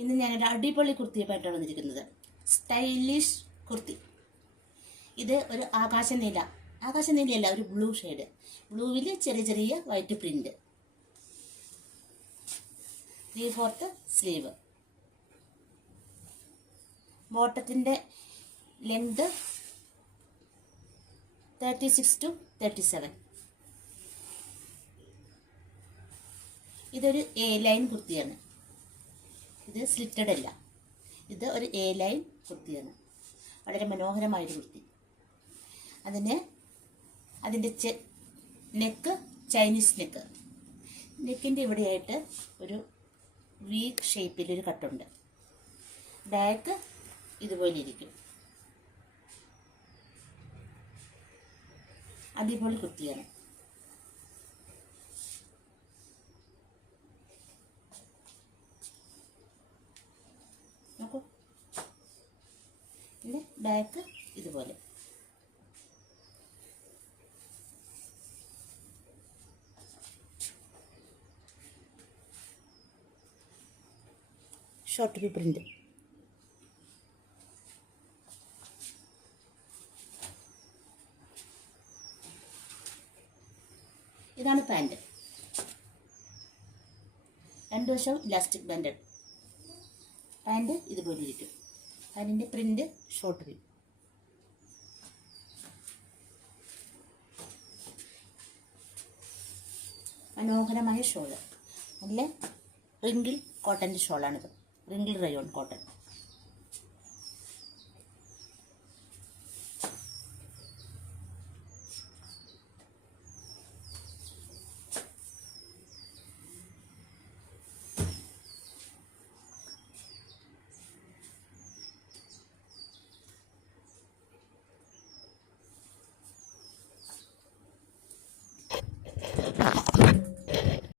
ഇന്ന് ഞാനൊരു അടിപൊളി കുർത്തിയുമായിട്ടാണ് വന്നിരിക്കുന്നത്. സ്റ്റൈലിഷ് കുർത്തി. ഇത് ഒരു ആകാശനീലയല്ല, ഒരു ബ്ലൂ ഷെയ്ഡ്. ബ്ലൂവിൽ ചെറിയ ചെറിയ വൈറ്റ് പ്രിന്റ്. 3/4 സ്ലീവ്. ബോട്ടത്തിൻ്റെ ലെങ്ത് 36 to 37. ഇതൊരു എ ലൈൻ കുർത്തിയാണ്. ഇത് സ്ലിറ്റഡ് അല്ല, ഇത് ഒരു എ ലൈൻ കുർത്തിയാണ്. വളരെ മനോഹരമായൊരു കുർത്തി. അതിൻ്റെ നെക്ക് ചൈനീസ് നെക്ക്. നെക്കിൻ്റെ ഇവിടെയായിട്ട് ഒരു വി ഷേപ്പിലൊരു കട്ടുണ്ട്. ബാക്ക് ഇതുപോലെ ഇരിക്കും. അടിപൊളി കുർത്തിയാണ്. നോക്കൂ, ഇതിൻ്റെ ബാക്ക് ഇതുപോലെ. Short V print. ഇതാണ് പാൻറ്. രണ്ടു വശവും ഇലാസ്റ്റിക് ബാൻഡഡ്. പാൻറ് ഇതുപോലെ ഇരിക്കും. പാൻറ്റിൻ്റെ പ്രിന്റ് ഷോർട്ട് വി. മനോഹരമായ ഷോള്. നല്ല റിങ്കിൾ കോട്ടൻ്റെ ഷോളാണിത്. Wrinkle rayon cotton.